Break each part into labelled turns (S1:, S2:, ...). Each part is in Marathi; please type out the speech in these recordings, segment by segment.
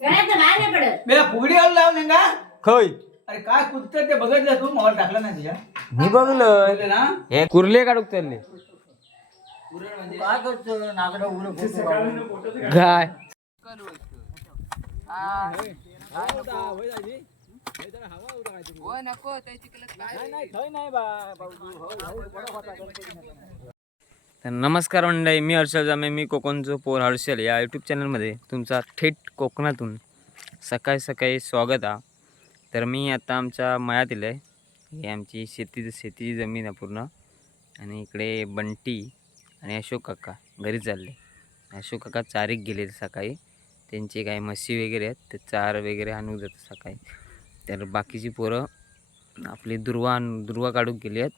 S1: बाहेर नाही पडत.
S2: फुगडी आलो लाव नाही का
S3: खय
S2: अरे काय कुठतं ते बघितलं तू? मोबाईल टाकला नाही तुझ्या.
S3: मी बघलं
S2: ना?
S3: हे कुर्ले काढूक चालले
S2: काय करतो नागडा उघडं
S3: काय तर नमस्कार मंडळी मी हर्षल जामे मी कोकणचो पोर हर्षल या यूट्यूब चॅनलमध्ये तुमचा थेट कोकणातून सकाळी सकाळी स्वागत आहे तर मी आता आमच्या मळ्यात आहे. ही आमची शेती शेतीची जमीन आहे पूर्ण. आणि इकडे बंटी आणि अशोक काका घरी चालले अशोक काका चारीक गेले सकाळी. त्यांचे काही म्हशी वगैरे आहेत ते चार वगैरे आणू जातं सकाळी. तर बाकीची पोरं आपली दुर्वा दुर्वा काढून गेली आहेत.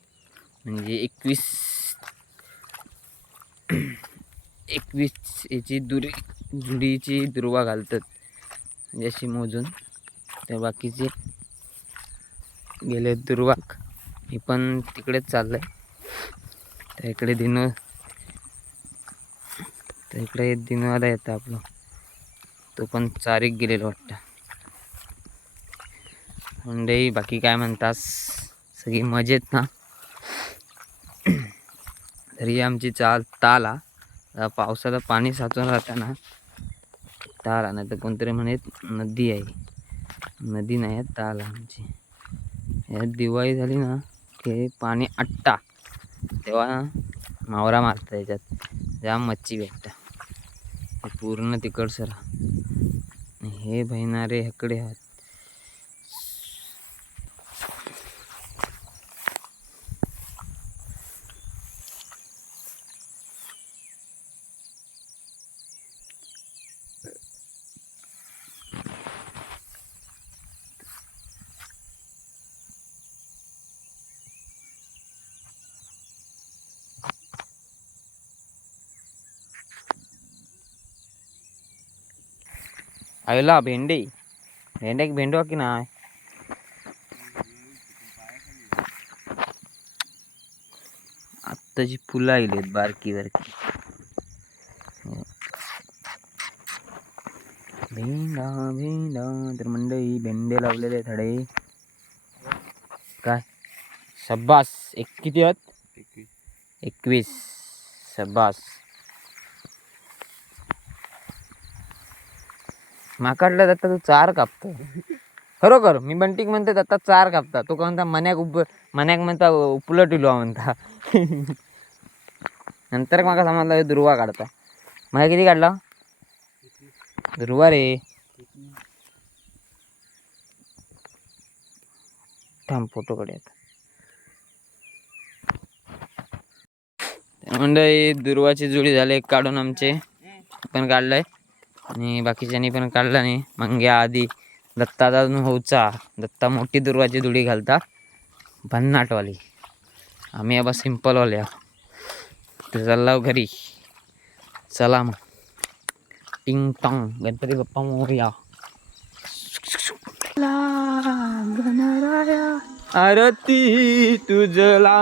S3: म्हणजे एकवीस एकवीस याची दुरी जुडीची दुर्वा घालतात. म्हणजे अशी मोजून. तर बाकीचे गेले दुर्वाक हे पण तिकडेच चाललं आहे तर इकडे दिन तर इकडे दिनवादा येतं आपलं. तो पण चारीक गेलेलो वाटतं. मंडई बाकी काय म्हणतास? सगळी मजेत ना? तरी आमची चाल ताल पावसाला पाणी साचून राहताना ताल नाही तर कोणतरी म्हणे नदी आहे. नदी नाही आहे ताल आहे आमची. यात दिवाळी झाली ना की पाणी आट्टा. तेव्हा मावरा मारता याच्यात. जाम मच्छी भेटता. पूर्ण तिकडसरा हे बहिणारे हकडे आहात आयला भेंडे. भेंड्याक भेंडवा की नाही? आत्ताची फुलं आलेत बारकी बारकी. भेंडा भेंडा. तर मंडई भेंडे लावलेले थडे काय? शब्बास. एक किती आहेत? एकवीस. शब्बास. माकडला जाता तू चार कापतो. खरोखर मी बंटीक म्हणते आता चार कापता. तो का म्हणता मन्याक उप मन्याक म्हणता उपलटिलो म्हणता. नंतर माका समजला दुर्वा काढता. मला किती काढला? दुर्वा रे. थांब फोटो काढूयात मंडळी दुर्वाची जुडी झाले काढून आमचे. पण काढलंय. आणि बाकीच्यांनी पण काढला नाही मंग्या आधी दत्ता अजून होऊचा. दत्ता मोठी दुर्वाची दुडी घालता. भन्नाटवाली. आम्ही अब सिम्पलवाल्या तर चालला घरी. चला मग. टिंग टॉंग. गणपती बाप्पा मोरया. आरती तुझला.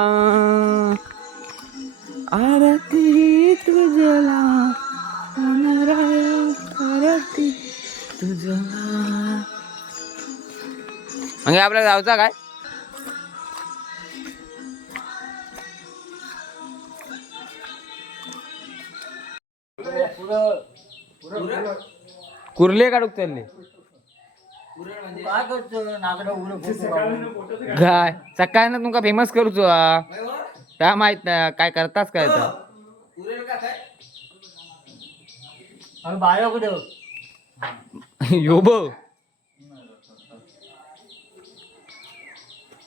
S3: आरती तुझला. म्हणजे मग आपल्याला जायचा काय? कुर्ले काढूक चालले
S2: काय?
S3: सकाळ ना तुमका फेमस करूचो काय त्या माहीत नाही काय करताच काय तर
S2: बायो कुठं?
S3: यो बघ.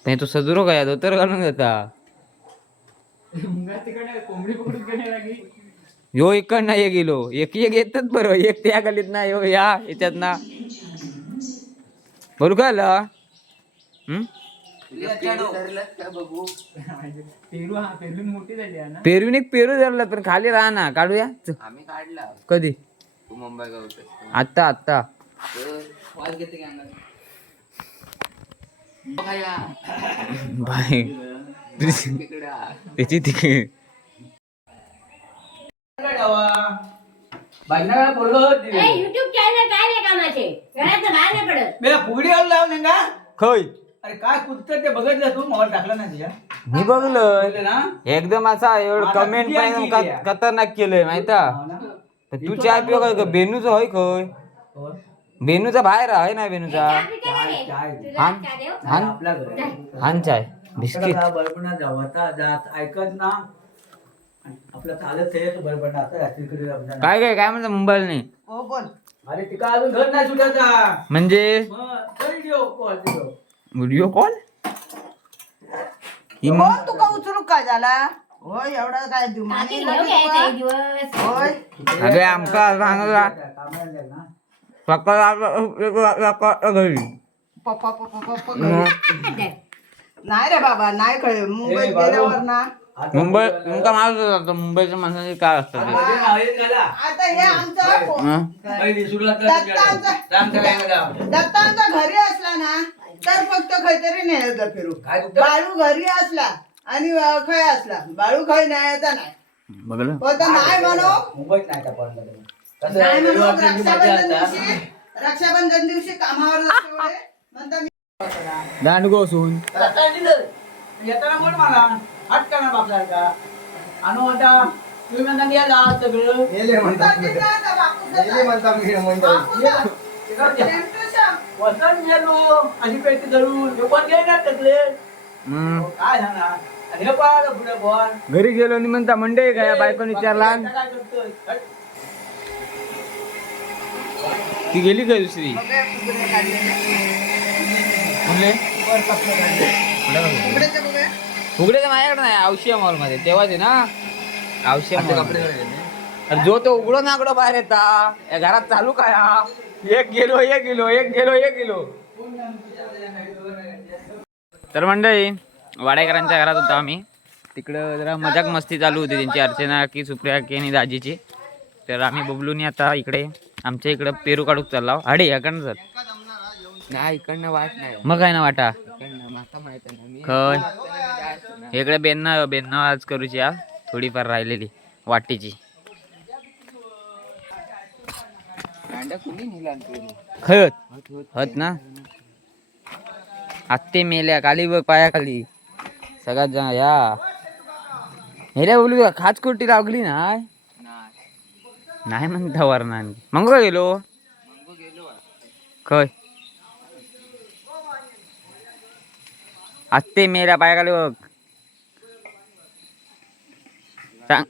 S3: नाही तो सदुरो काय धोतर घालून देता यो इकड नाही गेलो. एक एक येतच बरं. एक त्या गलीत ना यो या याच्यात ना. आला हम्म? पेरून एक पेरू धरला पण खाली राहा ना. काढूया. कधी?
S4: तू मुंबई
S3: बाय
S4: तिकडे.
S3: त्याची
S1: युट्यूब चॅनल काय नाही कामाचे घराचं बाहेर नाही पडत
S2: बे फुगडी आलो लावून का
S3: खय
S2: अरे काय ते बघितलं तू मोबाईल टाकला ना तुझ्या
S3: मी बघलं
S2: ना
S3: एकदम असा एवढं
S2: आता
S3: कमेंट
S2: किती आणखी
S3: पण? खतरनाक केलंय माहिता
S2: हो ना?
S3: तू चहा पिऊ का बेनूचं होय खय
S2: हो.
S3: बेनूचा बाहेर आहे ना.
S1: तुला
S3: हान चाय बिस्किट.
S2: जावता जात ऐकत ना. आपलं चालत आहे बरबडा आता.
S3: काय काय काय म्हणतं मुंबईला नाही
S2: हो बोल. अरे तिका अजून घर नाही सुटायचा.
S3: म्हणजे?
S2: देऊ कॉल
S3: व्हिडिओ कॉल मग
S5: तुका उचलू काय झाला? होय एवढा काय होय.
S3: अरे आमका
S2: ना
S3: सकाळ घरी
S5: पप्पा पप्पा पप्पा
S3: मग
S5: नाही रे बाबा नाही कळे मुंबईत
S2: ए, बाळू.
S5: गेल्यावर ना
S2: आता
S3: मुंबई तुमका माहीत होतं मुंबईच्या माणसाचे काय असतं?
S2: आता
S5: हे आमचा दत्तांचा- घरी असला ना तर फक्त खैतरी नाही होतं फिरू? बाळू घरी असला आणि खय असला. बाळू खय नाही. येता नाही म्हणू.
S2: मुंबईत नाही. कसं
S5: नाही म्हणू
S2: रविवारची जी मजा
S5: रक्षाबंधन. दिवशी रक्षाबंधन दिवशी कामावर म्हणता मी
S3: दांडगो.
S2: येताना बोल मला. ना बापसारखा. आणू आता तुम्ही म्हणता गेला सगळं
S5: म्हणतात आता बापूचं बापूचं.
S2: वसंत गेलो अशी पेटी धरून. हे टाकले
S3: हं.
S2: काय आणि हे पळालं पुढे
S3: घरी गेलो आणि म्हणता मंडई काय बायकोन विचारला.
S2: काय करतोय? हट.
S3: ती गेली काय दुसरी. फुगडे तर माझ्याकडे नाही औषया मॉलमध्ये तेव्हाच आहे ना? मॉल अरे जो तो उघडो नागडो बाहेर येता. या घरात चालू काय? एक गेलो एक गेलो एक गेलो एक गेलो. तर मंडळी वाडेकरांच्या घरात होतो आम्ही. तिकडं जरा मजाक मस्ती चालू होती त्यांची अर्चना की सुप्रिया की आणि दाजीची. तर आम्ही बबलूनी आता इकडे आमच्या इकडं पेरू काढूक चालला हाडे याकडनं सर
S4: नाही इकडनं वाट नाही.
S3: मग काय ना वाटा?
S4: इकडनं माका माहीत आहे ना मी.
S3: खय इकडे बेन्न बेन्न आज करूची या थोडीफार राहिलेली वाटीची.
S4: कांदा कुणी नेला तू
S3: खयत हत ना. आत्ते मेल्या खाली बघ पायाखाली. सगळ्यात जा या. मेल्या बोलू खाच कुर्टी लागली नाय
S4: नाही
S3: म्हणता म्हणता आणखी मग काय गेलो? खय. आत्ते मेला पायाखाली बघ. सांग.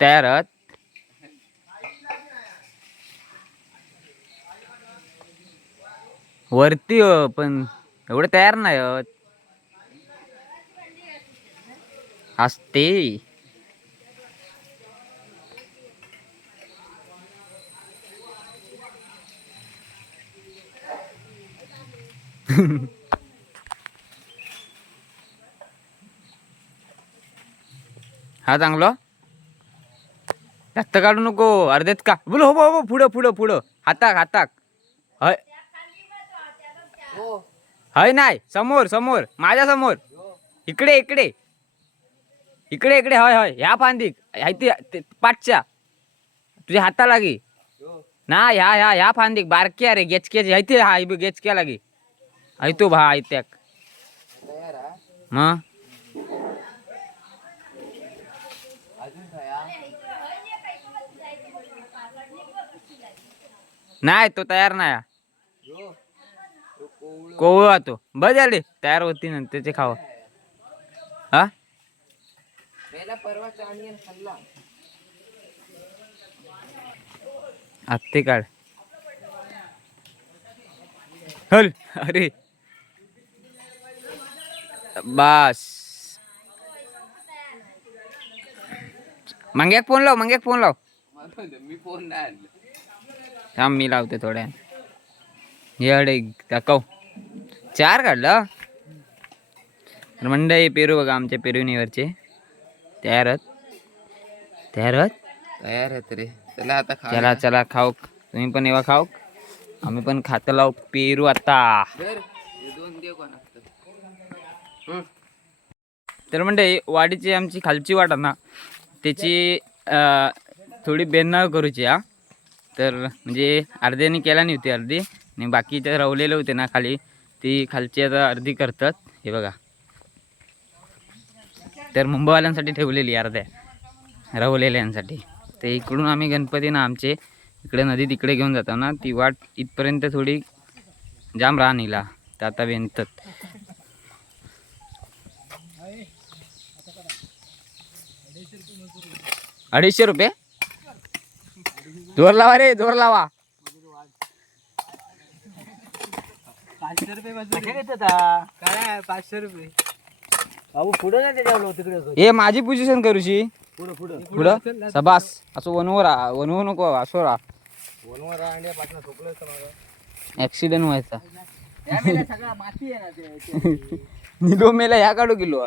S3: तयार वरती हो, पण एवढे तयार नाही आहोत. असते हा चांगलं? जास्त काढू नको अर्धेच का? बोल हो, हो हो पुढं पुढं पुढं. हाताक हाताक. हय. हय नाही समोर समोर माझ्यासमोर. इकडे इकडे. इकडे इकडे हय हय. ह्या फांदीक. ह्या पाठच्या. तुझ्या हाता लागी ना ह्या ह्या ह्या फांदीक. बारक्या रे गेचक्याची ह्या इथे हा गेचक्या लागी. ऐतो भा
S4: आयत्याक हा
S3: मग नाही तो तयार नाही. हा.
S4: तो कोवळा
S3: तो. बस झाले तयार होती ना त्याचे खाव. हा? आत्ते काढ. हल. अरे. बस. मंग्याक फोन लाव मंग्याक फोन लाव.
S4: मी फोन नाही
S3: थांब मी लावते थोड्या. येडे दाखव. चार काढला? तर मंडई पेरू बघा आमच्या पेरुनीवरचे. तयार आहेत? तयार आहेत?
S4: तयार आहेत रे. चला आता खा
S3: चला चला खाऊ तुम्ही पण येवा खाऊ आम्ही पण खात लावू पेरू आता.
S4: हे दोन देव कोण
S3: तर म्हणजे वाडीची आमची खालची वाट आहे ना त्याची थोडी बेन्ना करूची हा. तर म्हणजे अर्ध्याने केला नाही होती अर्धी आणि बाकीचे रवलेले होते ना खाली ती खालची आता अर्धी करतात. हे बघा. तर मुंबईवाल्यांसाठी ठेवलेली अर्ध्या रवलेल्यांसाठी. तर इकडून आम्ही गणपती ना आमचे इकडे नदी तिकडे घेऊन जातो ना ती वाट इथपर्यंत थोडी जाम राहणीला तर आता वेंतत अडीचशे रुपये? जोर लावा रे जोर लावा.
S2: पाचशे रुपये काय पाचशे रुपये. अहो पुढे नाही त्याच्यावर तिकडे
S3: ए माझी पोझिशन करूशी
S2: पुढं पुढं.
S3: पुढं? सबास असं वनवर राहा वनवू नको असो राहा.
S2: वनवर
S3: ऍक्सिडेंट व्हायचा.
S2: सगळा माती आहे ना ते.
S3: निलो मेला ह्या काढू किलो.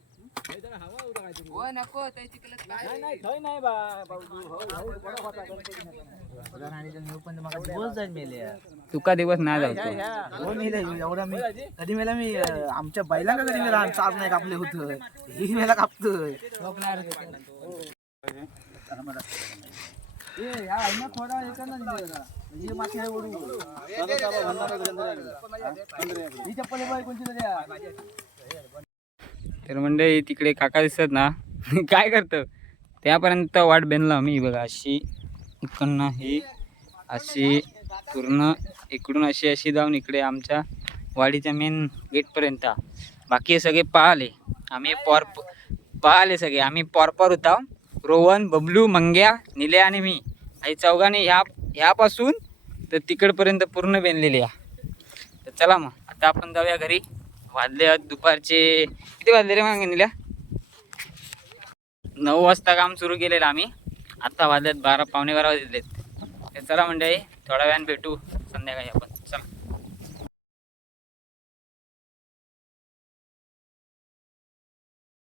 S4: हो नको ते चिखलात काय
S3: तुका दिवस नाही जाऊ
S2: एवढा मी कधी मेला मी अं, आमच्या बैलांना कधी मेला चाच नाही कापले होत ही मेला कापतोय ए, या आईना खोडा हे ना जरा. ही माती आहे ओढू. चालू चालू भंडारा भंडारा. ही चप्पल आहे बाई कोणची तरी आहे.
S3: तर मंडळी तिकडे काका दिसत ना काय करतं? त्यापर्यंत वाट बेनला मी बघा अशी इकडनं ही अशी पूर्ण इकडून अशी अशी जाऊन इकडे आमच्या वाडीच्या मेन गेटपर्यंत बाकी सगळे पाहले. आम्ही पॉर पाहले सगळे. आम्ही पॉरपॉर होता. रोहन बबलू मंग्या निले आणि मी. आई चौघाने ह्या ह्यापासून तर तिकडपर्यंत पूर्ण बेनलेली आहे. तर चला मग आता आपण जाऊया घरी. वाजले आहेत दुपारचे किती वाजले रे मग निल्या नऊ वाजता काम सुरू केलेलं आम्ही. आता वाजलेत बारा पावणे बारा वाजलेत. चला म्हणजे थोड्या वेळाने भेटू संध्याकाळी आपण.